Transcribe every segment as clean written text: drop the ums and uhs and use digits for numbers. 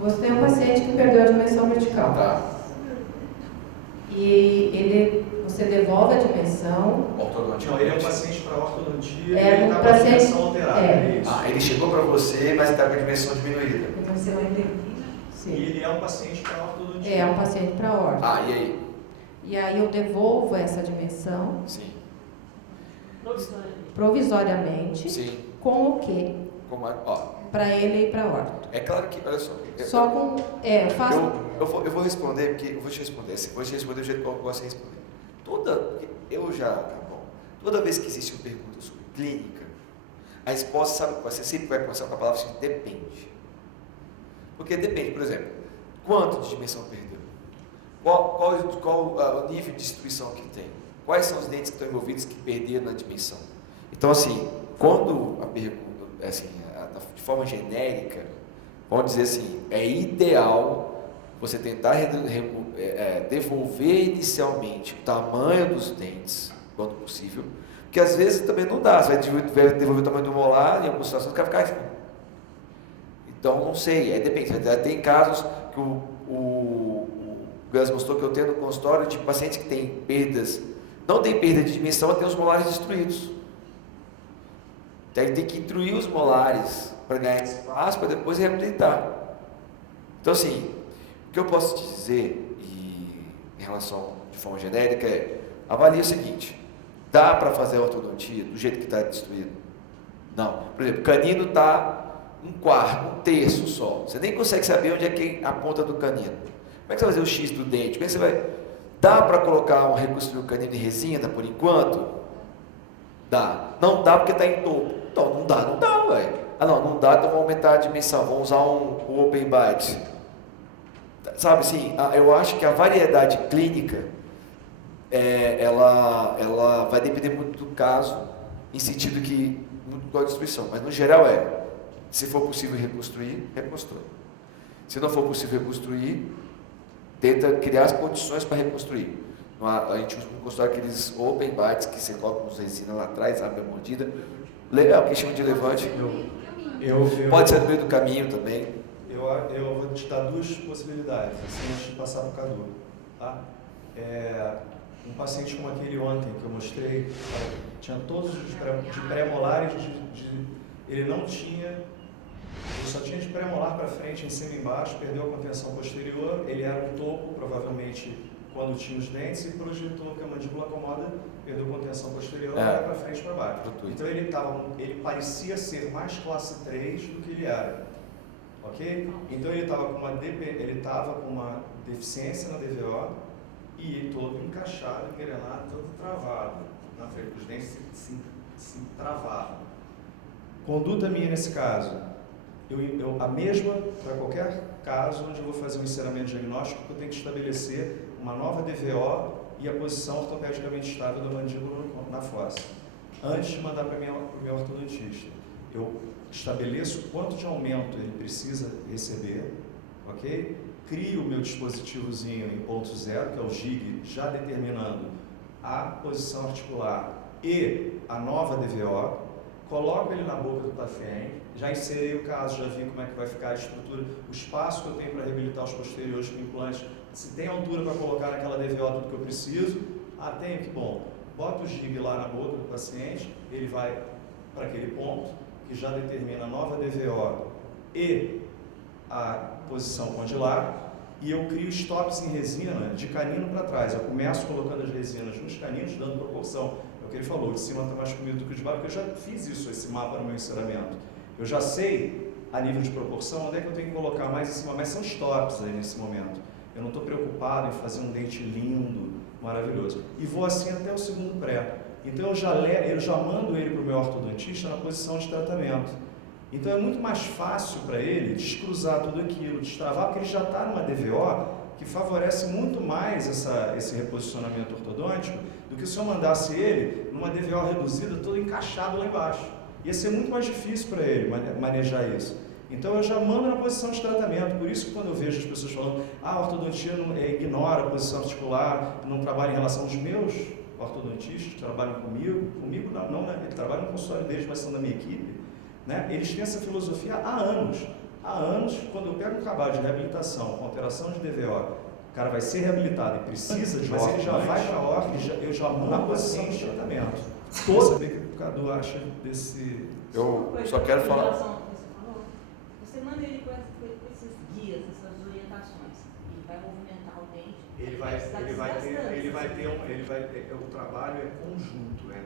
Você tem um paciente que perdeu a dimensão vertical. Tá. E você devolve a dimensão. Ortodontia. Não, ele é um paciente para ortodontia e É, ele um está com a paciente- dimensão alterada. É isso. Ah, ele chegou para você, mas está com a dimensão diminuída. Então você vai entender. E Sim. ele é um paciente para ortodontia. É um paciente para orto. Ah, e aí? E aí eu devolvo essa dimensão Sim. provisoriamente. Sim. Com o quê? Como é? Ó, Para ele ir para orto. é claro que, olha só. Só com. Eu faço. Eu vou responder, porque eu vou te responder. Assim, vou te responder do jeito que eu gosto de responder. Toda vez que existe uma pergunta sobre clínica, a resposta, sabe, você sempre vai começar com a palavra assim, depende. Porque depende, por exemplo, quanto de dimensão perdeu? Qual o nível de destruição que tem? Quais são os dentes que estão envolvidos que perderam na dimensão? Então, assim, quando a pergunta, assim, de forma genérica, vamos dizer assim, é ideal você tentar devolver inicialmente o tamanho dos dentes, quando possível, porque às vezes também não dá, você vai devolver o tamanho do molar, em algumas situações vai ficar assim. Então, não sei, depende. Tem casos que o Gus mostrou que eu tenho no consultório de pacientes que têm perdas, não tem perda de dimensão, mas tem os molares destruídos. Então, tem que intruir os molares para ganhar espaço, para depois reabilitar. Então, assim, o que eu posso te dizer, em relação, de forma genérica, avalie o seguinte: dá para fazer a ortodontia do jeito que está destruído? Não. Por exemplo, o canino está um quarto, um terço só. Você nem consegue saber onde é que a ponta do canino. Como é que você vai fazer o X do dente? Como é que você vai... Dá para colocar reconstruir o canino em resina, por enquanto? Dá. Não dá porque está em topo. Então, não dá, velho. Ah, não dá, então vamos aumentar a dimensão. Vamos usar um open bite. Sabe assim, eu acho que a variedade clínica, ela vai depender muito do caso, em sentido que, muito da destruição. Mas, no geral, se for possível reconstruir, reconstrói. Se não for possível reconstruir, tenta criar as condições para reconstruir. A gente usa aqueles open bites que você coloca nos resina lá atrás, abre a mordida. Legal, que chama de levante. Pode ser no meio do caminho também. Eu vou te dar duas possibilidades, assim, antes de passar para o Cadu. Tá? Um paciente como aquele ontem que eu mostrei, tinha todos os de pré-molares, ele não tinha, ele só tinha de pré-molar para frente, em cima e embaixo, perdeu a contenção posterior, ele era um topo, provavelmente, quando tinha os dentes, e projetou que a mandíbula acomoda, perdeu a contenção posterior, vai para frente e para baixo. Então ele parecia ser mais classe 3 do que ele era. Ok? Então ele estava com uma deficiência na DVO e todo encaixado, engrenado, todo travado na frente, os dentes se travavam. Conduta minha nesse caso, a mesma para qualquer caso onde eu vou fazer um encerramento diagnóstico, eu tenho que estabelecer uma nova DVO e a posição ortopedicamente estável da mandíbula na fossa, antes de mandar para o meu ortodontista. Eu estabeleço quanto de aumento ele precisa receber, ok? Crio o meu dispositivozinho em ponto zero, que é o jig, já determinando a posição articular e a nova DVO, coloco ele na boca do paciente, já inserei o caso, já vi como é que vai ficar a estrutura, o espaço que eu tenho para reabilitar os posteriores com implantes, se tem altura para colocar naquela DVO tudo que eu preciso, tenho, que bom, boto o jig lá na boca do paciente, ele vai para aquele ponto, que já determina a nova DVO e a posição condilar, e eu crio stops em resina de canino para trás. Eu começo colocando as resinas nos caninos, dando proporção. É o que ele falou, de cima está mais comido do que de baixo, porque eu já fiz esse mapa no meu encerramento. Eu já sei, a nível de proporção, onde é que eu tenho que colocar mais em cima, mas são stops aí nesse momento. Eu não estou preocupado em fazer um dente lindo, maravilhoso. E vou assim até o segundo pré. Então eu já mando ele para o meu ortodontista na posição de tratamento. Então é muito mais fácil para ele descruzar tudo aquilo, destravar, porque ele já está numa DVO que favorece muito mais esse reposicionamento ortodôntico do que se eu mandasse ele numa DVO reduzida, todo encaixado lá embaixo. Ia ser muito mais difícil para ele manejar isso. Então eu já mando na posição de tratamento, por isso que quando eu vejo as pessoas falando a ortodontia ignora a posição articular, não trabalha em relação aos meus ortodontistas que trabalham comigo não, né? Eles trabalham no consultório deles, mas são da minha equipe, né? Eles têm essa filosofia há anos. Há anos, quando eu pego um trabalho de reabilitação com alteração de DVO, o cara vai ser reabilitado e precisa de orto, ele já vai para a orto, eu já mando a posição de tratamento. Todo o que o Cadu acha desse... Eu só quero falar... Em relação ao que você falou, você manda ele com esses guias, essas orientações, e vai movimentar o dente. O trabalho é conjunto, né?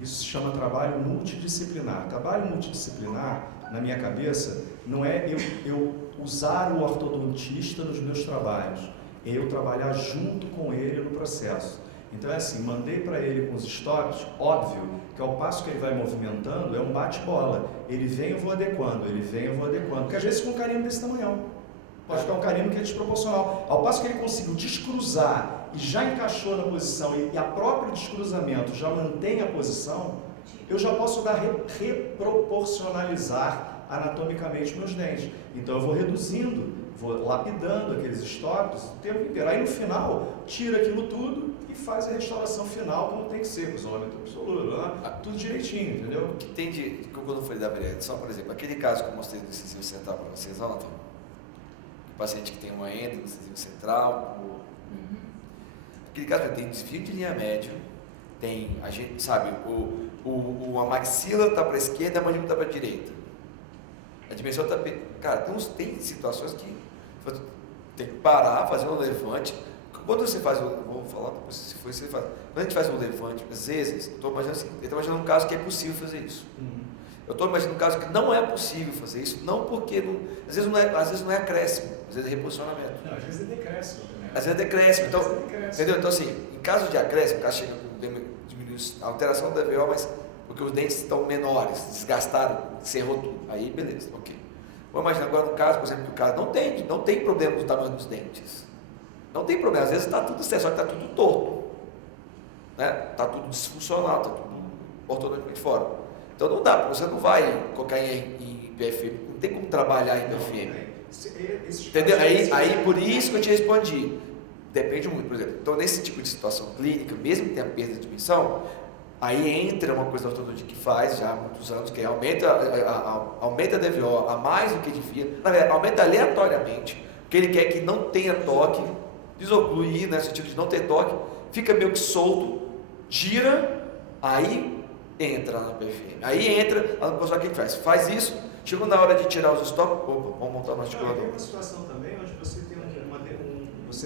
Isso se chama trabalho multidisciplinar. Trabalho multidisciplinar, na minha cabeça, não é eu usar o ortodontista nos meus trabalhos, é eu trabalhar junto com ele no processo. Então é assim, mandei para ele com os stops, óbvio que ao passo que ele vai movimentando, é um bate-bola. Ele vem, eu vou adequando, ele vem, eu vou adequando. Porque às vezes com um carinho desse tamanhão. Pode ficar um carinho que é desproporcional. Ao passo que ele conseguiu descruzar e já encaixou na posição e a próprio descruzamento já mantém a posição, eu já posso reproporcionalizar anatomicamente meus dentes. Então eu vou reduzindo, vou lapidando aqueles stops o tempo inteiro. Aí no final, tira aquilo tudo e faz a restauração final como tem que ser, com isolamento absoluto, tudo direitinho, entendeu? O que tem de, quando eu falei da variação, por exemplo, aquele caso que eu mostrei no incisivo central para vocês, olha lá, o paciente que tem uma endo no incisivo central, aquele caso tem desvio de linha média, tem, a gente sabe, a maxila está para a esquerda, a mandíbula está para a direita. A dimensão está... Cara, tem situações que tem que parar, fazer um levante. Quando você faz, vou falar depois se foi, você faz. Quando a gente faz um levante, às vezes, eu estou imaginando assim, eu estou imaginando um caso que é possível fazer isso. Eu estou imaginando um caso que não é possível fazer isso, não porque, às vezes não é acréscimo, às vezes é reposicionamento. Não, às vezes é decréscimo também. Às vezes é decréscimo, então, entendeu? Então assim, em caso de acréscimo, o caso chega com a alteração da DVO, mas porque os dentes estão menores, desgastaram, cerrou tudo. Aí, beleza, ok. Vamos imaginar agora um caso, por exemplo, que o cara não tem problema no tamanho dos dentes. Não tem problema, às vezes está tudo certo, só que está tudo torto. Está tudo disfuncional, está tudo ortodonticamente fora. Então não dá, você não vai colocar em IPFM, não tem como trabalhar em IPFM. Entendeu? Aí por isso que eu te respondi. Depende muito, por exemplo. Então, nesse tipo de situação clínica, mesmo que tenha perda de dimensão, aí entra uma coisa da ortodontia que faz já há muitos anos, que aumenta a DVO a mais do que devia, na verdade, aumenta aleatoriamente, porque ele quer que não tenha toque, desocluir, né, no sentido de não ter toque, fica meio que solto, gira, aí entra na PFM. Aí entra, só que a gente faz isso, chegou na hora de tirar os stops, opa, vamos montar o articulador. Tem uma situação também onde você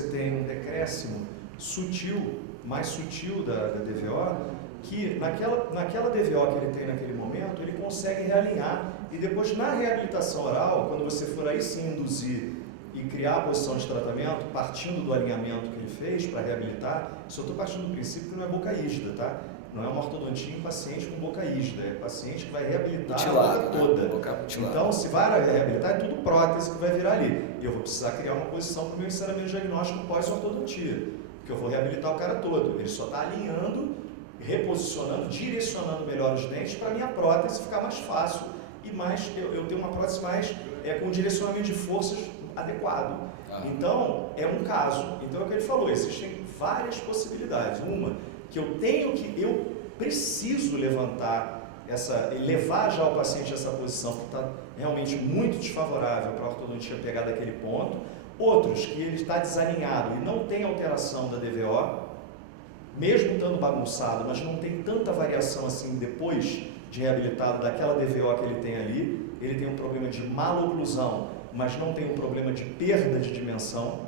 tem um decréscimo sutil, mais sutil da DVO, que naquela DVO que ele tem naquele momento, ele consegue realinhar e depois na reabilitação oral, quando você for aí sim induzir e criar a posição de tratamento, partindo do alinhamento que ele fez para reabilitar, só estou partindo do princípio que não é boca rígida, tá? Não é uma ortodontia em paciente com boca rígida, é paciente que vai reabilitar mutilado, a boca toda. Né? Então, se vai reabilitar, é tudo prótese que vai virar ali. E eu vou precisar criar uma posição para o meu ensinamento diagnóstico pós-ortodontia, porque eu vou reabilitar o cara todo. Ele só está alinhando, reposicionando, direcionando melhor os dentes para a minha prótese ficar mais fácil e mais, eu tenho uma prótese mais com direcionamento de forças adequado. Então, é um caso. Então, é o que ele falou, existem várias possibilidades. Uma, que eu preciso levar já o paciente a essa posição, que está realmente muito desfavorável para a ortodontia pegar daquele ponto. Outros, que ele está desalinhado e não tem alteração da DVO, mesmo estando bagunçado, mas não tem tanta variação assim depois de reabilitado daquela DVO que ele tem ali. Ele tem um problema de maloclusão, mas não tem um problema de perda de dimensão.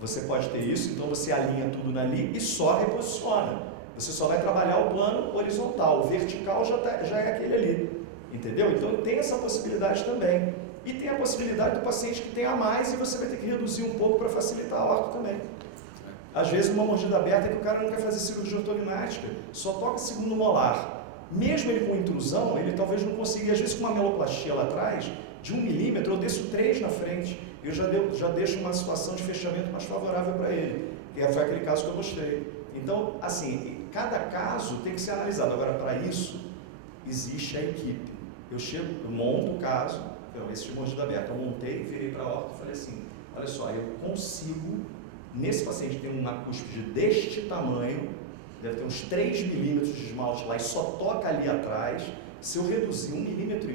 Você pode ter isso, então você alinha tudo ali e só reposiciona. Você só vai trabalhar o plano horizontal, o vertical já é aquele ali, entendeu? Então tem essa possibilidade também. E tem a possibilidade do paciente que tenha mais e você vai ter que reduzir um pouco para facilitar a orto também. Às vezes uma mordida aberta é que o cara não quer fazer cirurgia ortognática, só toca segundo molar. Mesmo ele com intrusão, ele talvez não consiga, às vezes com uma meloplastia lá atrás, de 1 milímetro, eu desço 3 na frente, eu já deixo uma situação de fechamento mais favorável para ele, que foi aquele caso que eu mostrei. Então, assim, cada caso tem que ser analisado. Agora, para isso, existe a equipe. Eu monto o caso, esse de mordida aberta, eu montei, virei para a orto e falei assim, olha só, eu consigo, nesse paciente que tem uma cúspide deste tamanho, deve ter uns 3 milímetros de esmalte lá e só toca ali atrás, se eu reduzir 1,5 milímetro,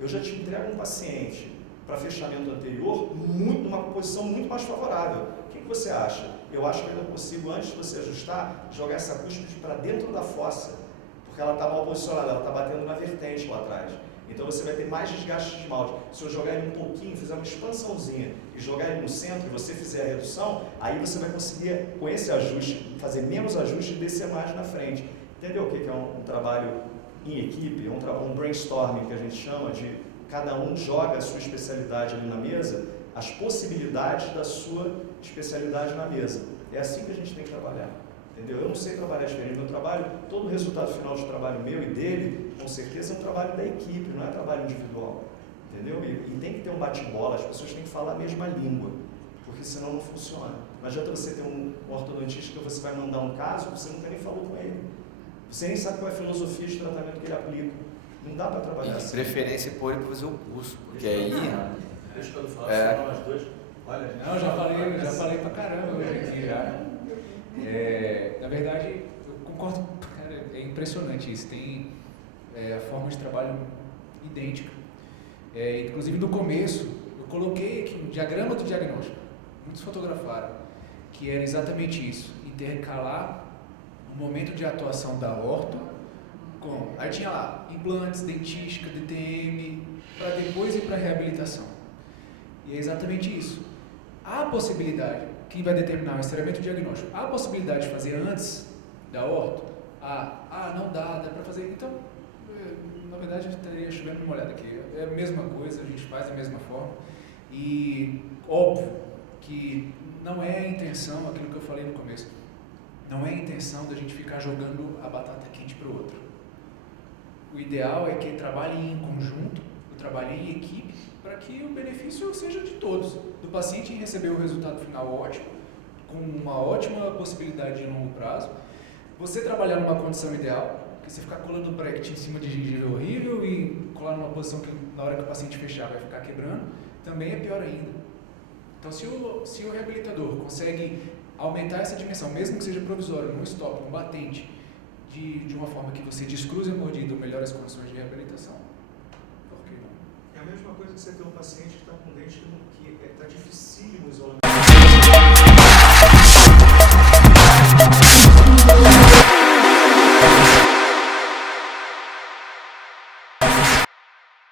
eu já te entrego um paciente para fechamento anterior numa posição muito mais favorável. O que você acha? Eu acho que eu ainda consigo, antes de você ajustar, jogar essa cúspide para dentro da fossa, porque ela está mal posicionada, ela está batendo na vertente lá atrás. Então você vai ter mais desgaste de esmalte. Se eu jogar ele um pouquinho, fizer uma expansãozinha e jogar ele no centro, e você fizer a redução, aí você vai conseguir, com esse ajuste, fazer menos ajuste e descer mais na frente. Entendeu o que é um trabalho em equipe? Um brainstorming que a gente chama de cada um joga a sua especialidade ali na mesa, as possibilidades da sua especialidade na mesa. É assim que a gente tem que trabalhar. Entendeu? Eu não sei trabalhar diferente. Meu trabalho, todo o resultado final de trabalho meu e dele, com certeza, é um trabalho da equipe, não é trabalho individual. Entendeu? E tem que ter um bate-bola, as pessoas têm que falar a mesma língua, porque senão não funciona. Não adianta você ter um ortodontista que você vai mandar um caso, você nunca nem falou com ele. Você nem sabe qual é a filosofia de tratamento que ele aplica. Não dá para trabalhar E assim. preferência pôr ele para fazer o curso, porque aí... Deixa eu falar, só nós dois. Olha, Não, já falei pra caramba hoje aqui já. Na verdade, eu concordo, cara, é impressionante isso. Tem a forma de trabalho idêntica. Inclusive no começo, eu coloquei aqui um diagrama do diagnóstico, muitos fotografaram, que era exatamente isso, intercalar o momento de atuação da orto com, aí tinha lá, implantes, dentística, DTM, para depois ir para a reabilitação. E é exatamente isso. Há a possibilidade, quem vai determinar o estreiamento diagnóstico, há a possibilidade de fazer antes da orto? Não dá para fazer. Então, na verdade, a gente estaria chovendo uma olhada aqui. É a mesma coisa, a gente faz da mesma forma. E, óbvio, que não é a intenção, aquilo que eu falei no começo, não é a intenção da gente ficar jogando a batata quente para o outro. O ideal é que trabalhe em conjunto, trabalhe em equipe, para que o benefício seja de todos. Do paciente em receber o resultado final ótimo, com uma ótima possibilidade de longo prazo. Você trabalhar numa condição ideal, que você ficar colando bracket em cima de gengiva horrível e colar numa posição que na hora que o paciente fechar vai ficar quebrando, também é pior ainda. Então, se o reabilitador consegue aumentar essa dimensão, mesmo que seja provisório, num stop, num batente, de uma forma que você descruze a mordida ou melhore as condições de reabilitação, por que não? É a mesma coisa que você ter um paciente que está com dente que está difícil